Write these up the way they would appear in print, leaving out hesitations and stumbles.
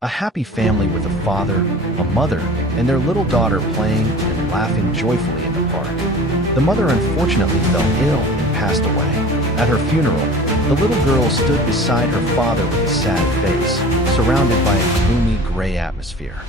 A happy family with a father, a mother, and their little daughter playing and laughing joyfully in the park. The mother unfortunately fell ill and passed away. At her funeral, the little girl stood beside her father with a sad face, surrounded by a gloomy gray atmosphere.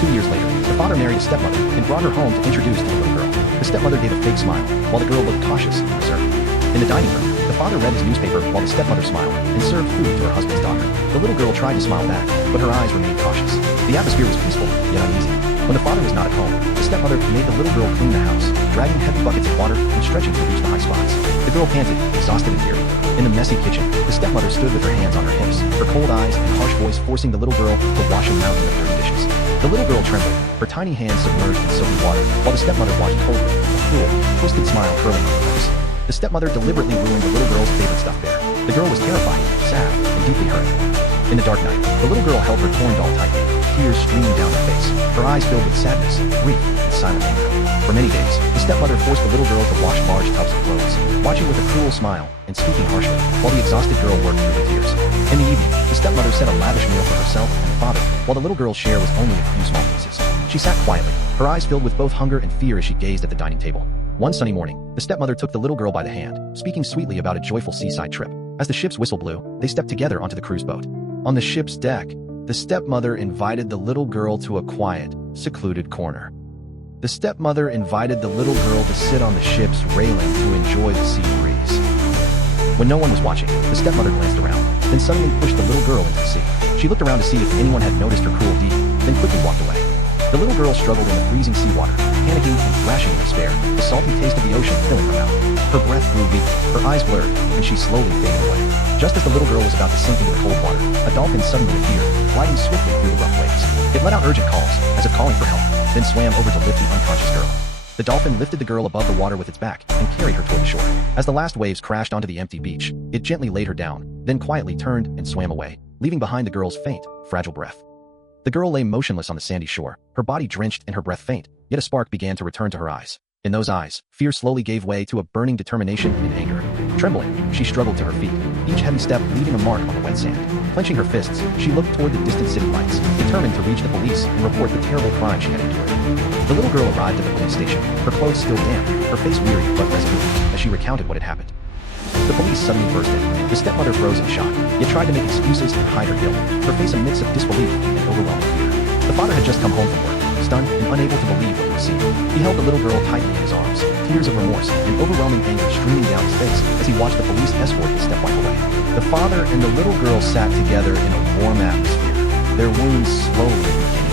2 years later, the father married a stepmother and brought her home to introduce the little girl. The stepmother gave a fake smile, while the girl looked cautious and reserved. In the dining room, the father read his newspaper while the stepmother smiled and served food to her husband's daughter. The little girl tried to smile back, but her eyes remained cautious. The atmosphere was peaceful, yet uneasy. When the father was not at home, the stepmother made the little girl clean the house, dragging heavy buckets of water and stretching to reach the high spots. The girl panted, exhausted and weary. In the messy kitchen, the stepmother stood with her hands on her hips, her cold eyes and harsh voice forcing the little girl to wash a mountain of dirty dishes. The little girl trembled, her tiny hands submerged in soapy water, while the stepmother watched coldly, a cruel, twisted smile curling on her lips. The stepmother deliberately ruined the little girl's favorite stuffed bear. The girl was terrified, sad, and deeply hurt. In the dark night, the little girl held her torn doll tightly, tears streaming down her face, her eyes filled with sadness, grief, and silent anger. For many days, the stepmother forced the little girl to wash large tubs of clothes, watching with a cruel smile and speaking harshly, while the exhausted girl worked through her tears. In the evening, the stepmother set a lavish meal for herself and her father, while the little girl's share was only a few small pieces. She sat quietly, her eyes filled with both hunger and fear as she gazed at the dining table. One sunny morning, the stepmother took the little girl by the hand, speaking sweetly about a joyful seaside trip. As the ship's whistle blew, they stepped together onto the cruise boat. On the ship's deck, the stepmother invited the little girl to a quiet, secluded corner. The stepmother invited the little girl to sit on the ship's railing to enjoy the sea breeze. When no one was watching, the stepmother glanced around, then suddenly pushed the little girl into the sea. She looked around to see if anyone had noticed her cruel deed, then quickly walked away. The little girl struggled in the freezing seawater, panicking and thrashing in despair, the salty taste of the ocean filling her mouth. Her breath grew weak, her eyes blurred, and she slowly faded away. Just as the little girl was about to sink into the cold water, a dolphin suddenly appeared, gliding swiftly through the rough waves. It let out urgent calls, as if calling for help, then swam over to lift the unconscious girl. The dolphin lifted the girl above the water with its back and carried her toward the shore. As the last waves crashed onto the empty beach, it gently laid her down, then quietly turned and swam away, leaving behind the girl's faint, fragile breath. The girl lay motionless on the sandy shore, her body drenched and her breath faint, yet a spark began to return to her eyes. In those eyes, fear slowly gave way to a burning determination and anger. Trembling, she struggled to her feet, each heavy step leaving a mark on the wet sand. Clenching her fists, she looked toward the distant city lights, determined to reach the police and report the terrible crime she had endured. The little girl arrived at the police station, her clothes still damp, her face weary but resolute, as she recounted what had happened. The police suddenly burst in. The stepmother froze in shock, yet tried to make excuses and hide her guilt, her face a mix of disbelief and overwhelming fear. The father had just come home from work, stunned and unable to believe what he was seeing. He held the little girl tightly in his arms, tears of remorse and overwhelming anger streaming down his face as he watched the police escort his stepwife away. The father and the little girl sat together in a warm atmosphere, their wounds slowly healing.